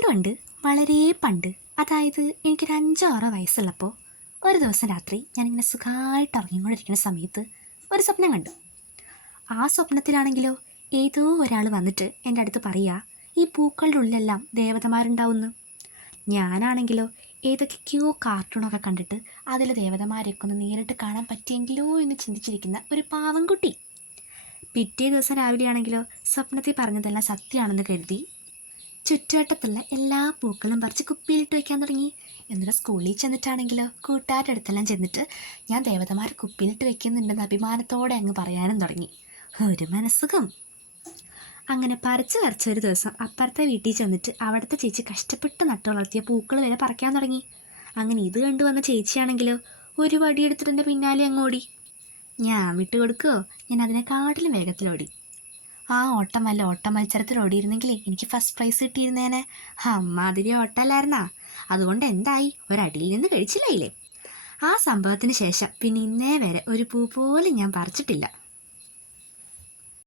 പണ്ട് വളരെ പണ്ട്, അതായത് എനിക്കൊരു 5-6 വയസ്സുള്ളപ്പോൾ ഒരു ദിവസം രാത്രി ഞാനിങ്ങനെ സുഖമായിട്ട് ഉറങ്ങിക്കൊണ്ടിരിക്കുന്ന സമയത്ത് ഒരു സ്വപ്നം കണ്ടു. ആ സ്വപ്നത്തിലാണെങ്കിലോ ഏതോ ഒരാൾ വന്നിട്ട് എൻ്റെ അടുത്ത് പറയുക, ഈ പൂക്കളുടെ ഉള്ളിലെല്ലാം ദേവതമാരുണ്ടാവുന്നു. ഞാനാണെങ്കിലോ ഏതൊക്കെയോ കാർട്ടൂണൊക്കെ കണ്ടിട്ട് അതിൽ ദേവതമാരെയൊക്കെ ഒന്ന് നേരിട്ട് കാണാൻ പറ്റിയെങ്കിലോ എന്ന് ചിന്തിച്ചിരിക്കുന്ന ഒരു പാവം കുട്ടി. പിറ്റേ ദിവസം രാവിലെ ആണെങ്കിലോ സ്വപ്നത്തിൽ പറഞ്ഞതെല്ലാം സത്യമാണെന്ന് കരുതി ചുറ്റുവട്ടത്തുള്ള എല്ലാ പൂക്കളും പറിച്ച് കുപ്പിയിലിട്ട് വയ്ക്കാൻ തുടങ്ങി. എന്നിട്ട് സ്കൂളിൽ ചെന്നിട്ടാണെങ്കിലോ കൂട്ടുകാരുടെ അടുത്തെല്ലാം ചെന്നിട്ട് ഞാൻ ദേവതമാരെ കുപ്പിയിലിട്ട് വെക്കുന്നുണ്ടെന്ന് അഭിമാനത്തോടെ അങ്ങ് പറയാനും തുടങ്ങി. ഒരു മനസ്സുഖം. അങ്ങനെ പറിച്ച് ഒരു ദിവസം അപ്പുറത്തെ വീട്ടിൽ ചെന്നിട്ട് അവിടുത്തെ ചേച്ചി കഷ്ടപ്പെട്ട് നട്ടു വളർത്തിയ പൂക്കൾ വരെ പറിക്കാൻ തുടങ്ങി. അങ്ങനെ ഇത് കണ്ടുവന്ന ചേച്ചിയാണെങ്കിലോ ഒരു വടിയെടുത്തിട്ട് എൻ്റെ പിന്നാലെ അങ്ങോടി. ഞാൻ വിട്ടുകൊടുക്കുമോ? ഞാൻ അതിനെക്കാട്ടിലും വേഗത്തിലോടി. ആ ഓട്ടം വല്ല ഓട്ട മത്സരത്തിൽ ഓടിയിരുന്നെങ്കിലേ എനിക്ക് ഫസ്റ്റ് പ്രൈസ് കിട്ടിയിരുന്നേനെ. അമ്മാതിരി ഓട്ടമല്ലായിരുന്നാ. അതുകൊണ്ട് എന്തായി, ഒരടിയിൽ നിന്ന് കഴിച്ചില്ലായില്ലേ. ആ സംഭവത്തിന് ശേഷം പിന്നെ ഇന്നേ വരെ ഒരു പൂ പോലും ഞാൻ പറിച്ചിട്ടില്ല.